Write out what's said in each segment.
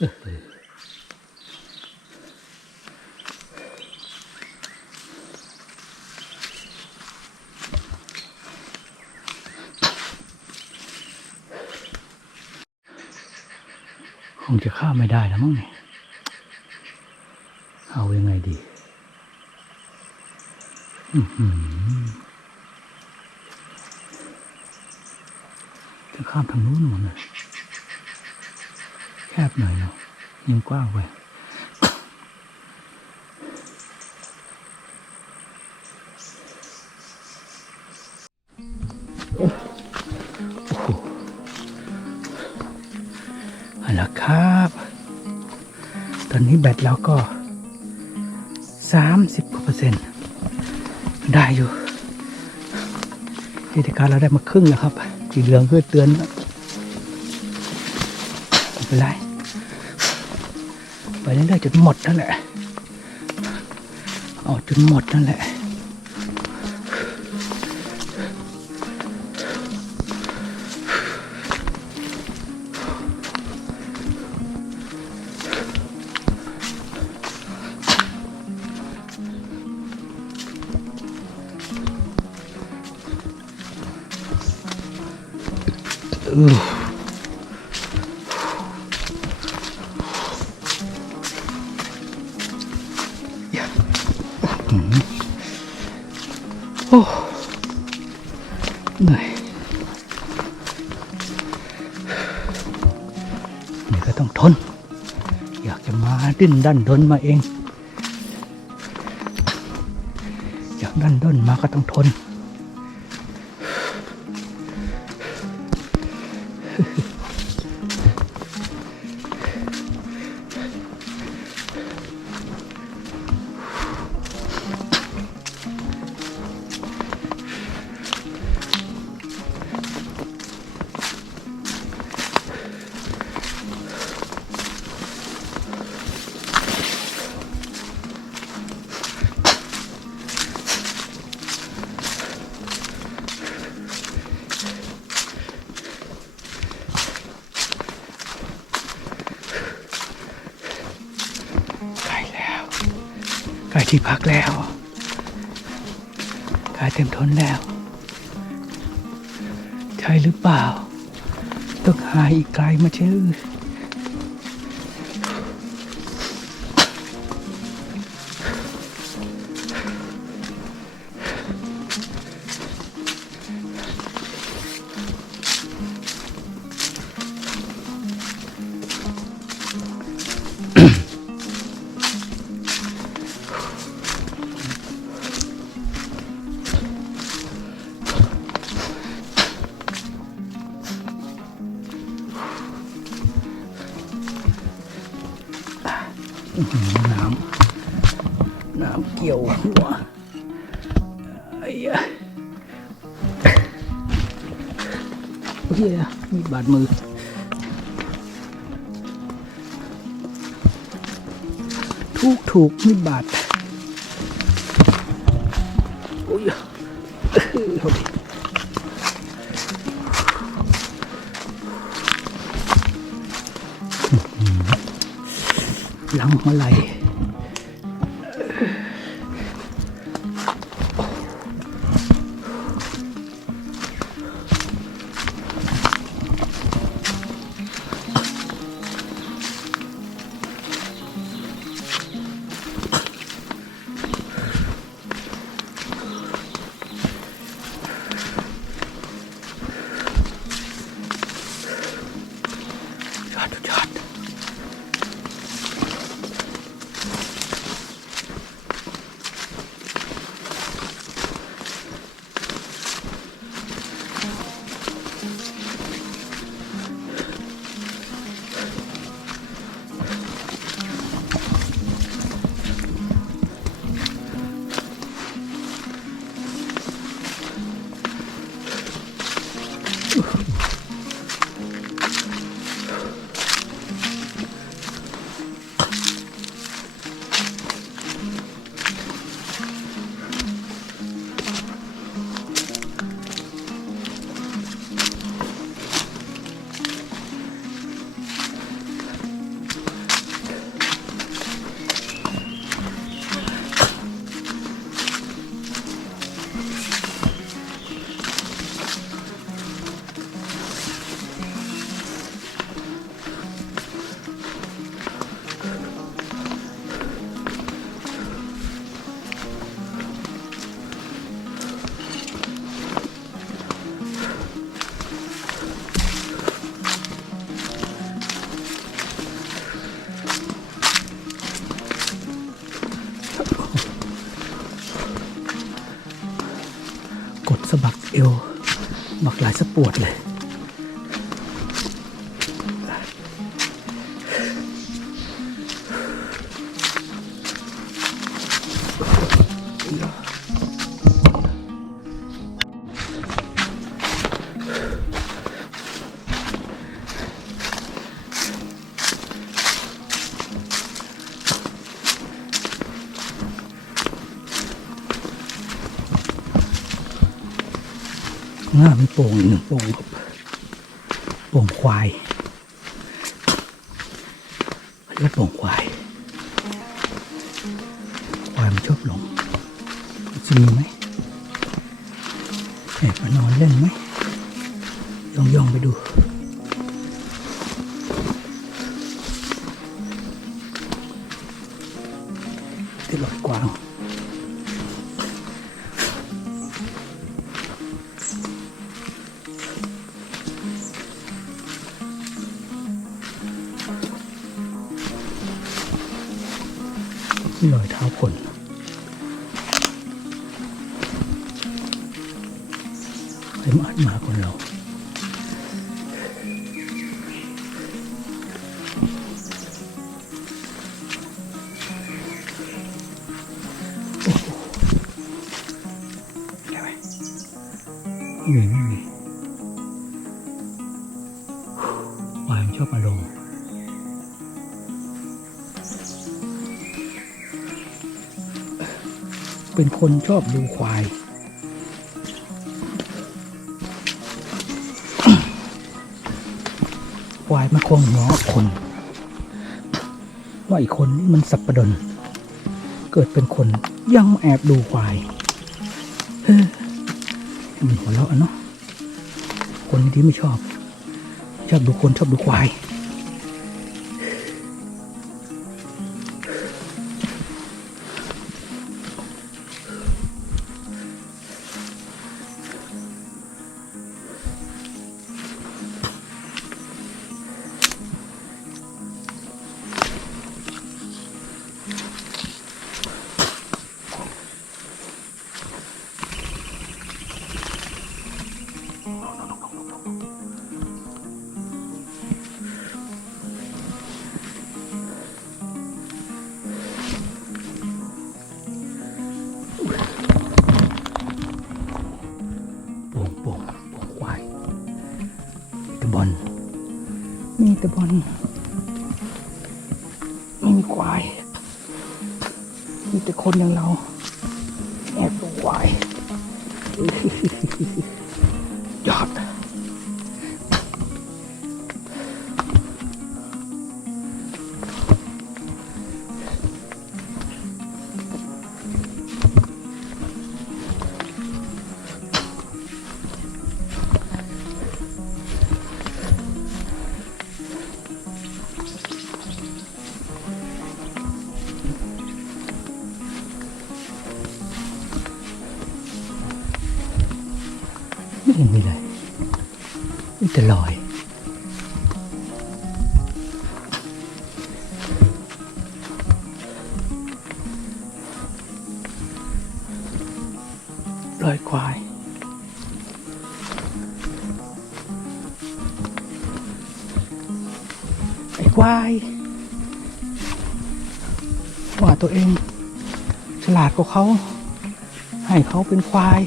คงจะข้ามไม่ได้แล้วมั้งเนี่ยเอายังไงดี อืจะข้ามทางนู้นหมดเลย บหน่อยเนาะยังกว้างไปโอ้โหเอาละครับ ตอนนี้แบตเราก็สามสิบกว่าเปอร์เซ็นต์ ได้อยู่กิจการเราได้มาครึ่งแล้วครับสีเหลืองเพื่อเตือนไม่เป็นไร เรื่อยๆจนหมดนั่นแหละเอาจนหมดนั่นแหละโากจะมาดิ้นดันดนมาเอง อยากดันด้นมาก็ต้องทน ที่พักแล้วกายเต็มทนแล้ว ใช่หรือเปล่า ต้องหาอีกไกลมาชื่อ มือ ถูกถูกมีบาดโอ้ยหลังหัวไหล หล หน้ามีโป่งอีกหนึ่งโป่งครับโป่งควายและโป่งควายควายมันชอบหลงจริงไหมแอบมานอนเล่นไหมย่องย่องไปดู รอยเท้าคนใครมาอัดหมาคนเราโอ้โหได้ไหมไม่มีไม่มีวายมันชอบมาลง เป็นคนชอบดูควาย ควายมาคงหัวคน ว่าอีกคนนี่มันสับประดน เกิดเป็นคนยังแอบดูควายเฮ้ยมันหัวเราะอะเนาะคนที่ไม่ชอบ ชอบดูคนชอบดูควาย แต่บอลไม่มีควายมีแต่คนอย่างเราแอบดูควายย ไม่มีเลยมีแต่ลอย ลอยควายไอ้ควายว่าตัวเอง ฉลาดกว่าเขา ให้เขาเป็นควาย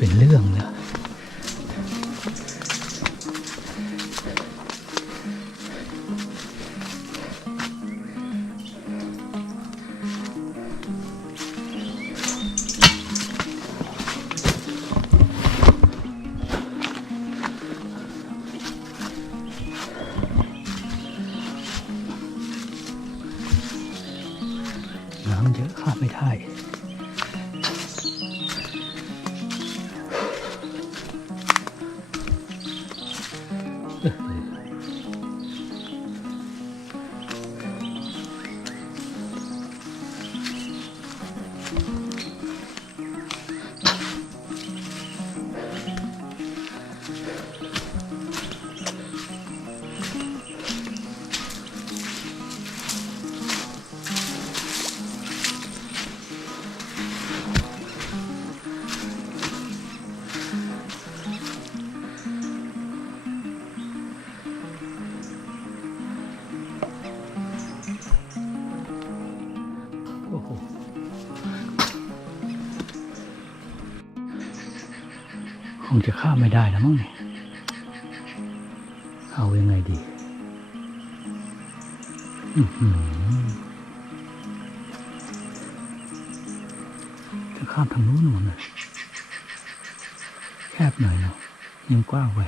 เป็นเรื่องแล้ว 对 งจะข้ามไม่ได้แล้วมั้งเนี่ยเอายังไงดีจะข้ามทางนู้นหมดเลยแคบหน่อยเนาะยังกว้างไป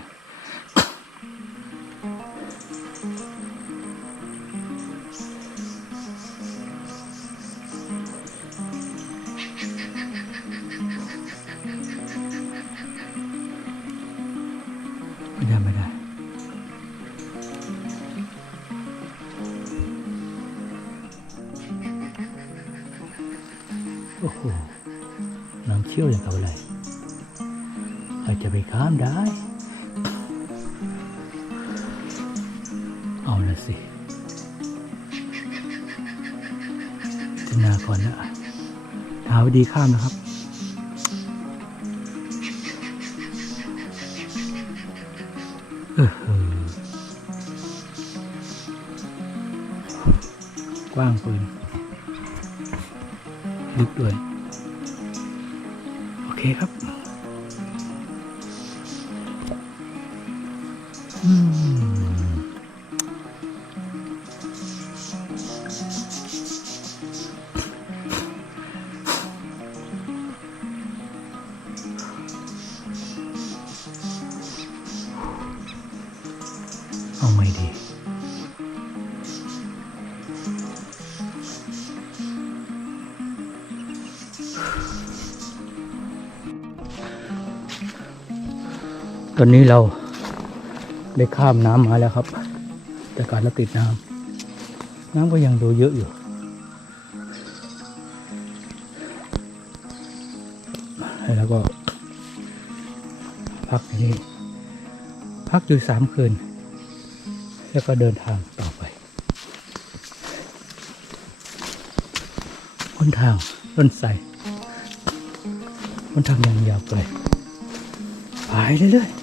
เชี่ยวอย่างกับอะไรใครจะไปข้ามได้ เอาละสิจินนาก่อนนะหาวิธีข้ามนะครับเออเออกว้างปืนลึกด้วย โอ ตอนนี้เราได้ข้ามน้ำมาแล้วครับ แต่การเราติดน้ำน้ำก็ยังดูเยอะอยู่ แล้วก็ พักที่นี่พักอยู่สามคืน แล้วก็เดินทางต่อไปหนทางต้นไทรหนทางยังยาวไกลไปเรื่อยๆ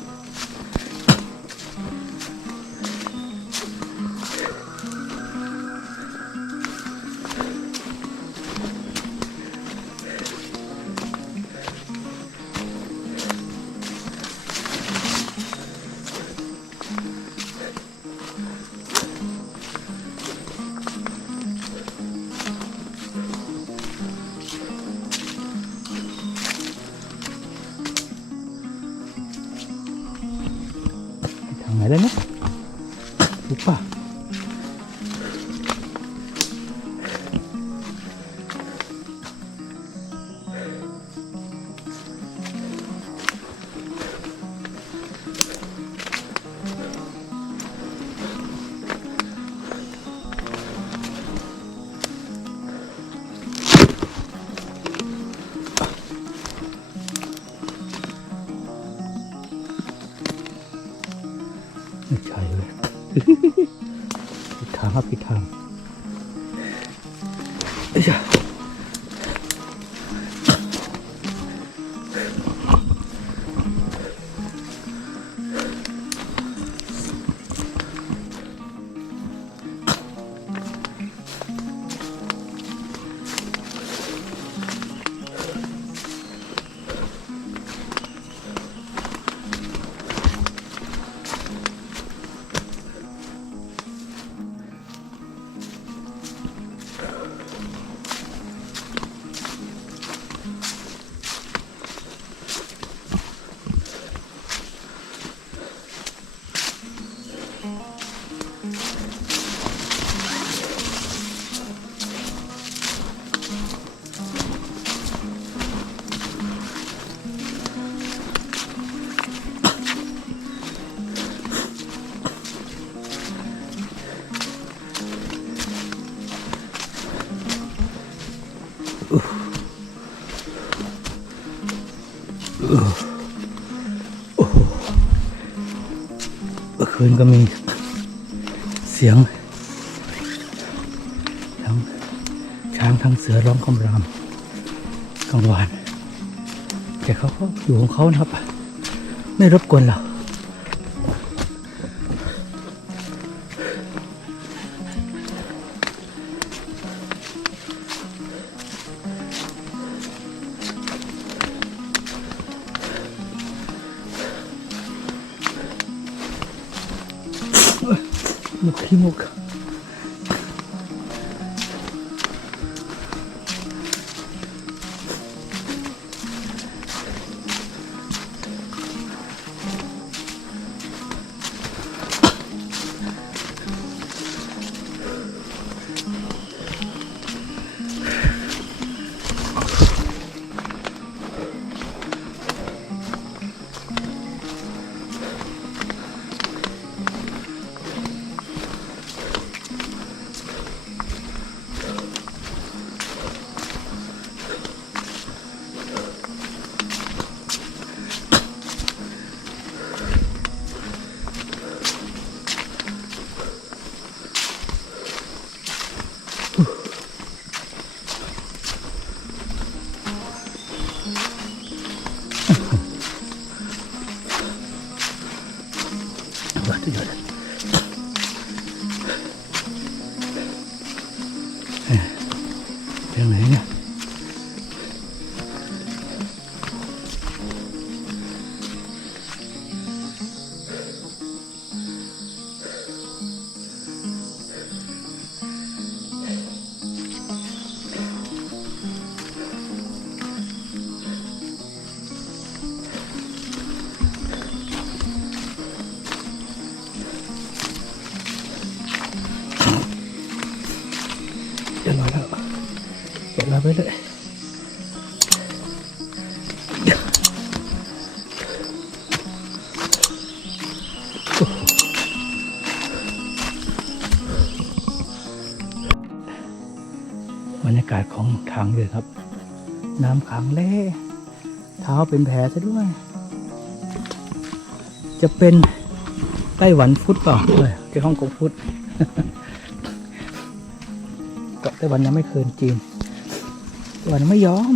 นก็มีเสียง ทั้งช้างทั้งเสือร้องคำรามกลางวานแต่เขาก็อยู่ของเขานะครับ ไม่รบกวนเรา มุ เดี๋ยวยบรรยากาศของทางเลยครับ น้ำขังเล่เท้าเป็นแผลซะด้วย จะเป็นไต้หวันฟุตเปล่าเลยที่ฮ่องกงฟุตกาะไต้หวันยังไม่เคยจีน ต้หวันไม่ยอม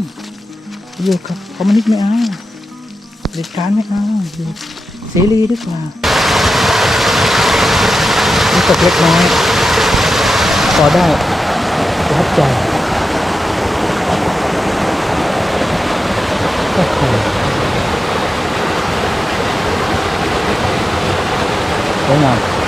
อยู่กับคอมมิวนิสต์ไม่เอาเด็จการไม่เอาอยู่เสรีดีกว่าตกเล็กน้อยพอได้รับใจก็เคยสวยงาม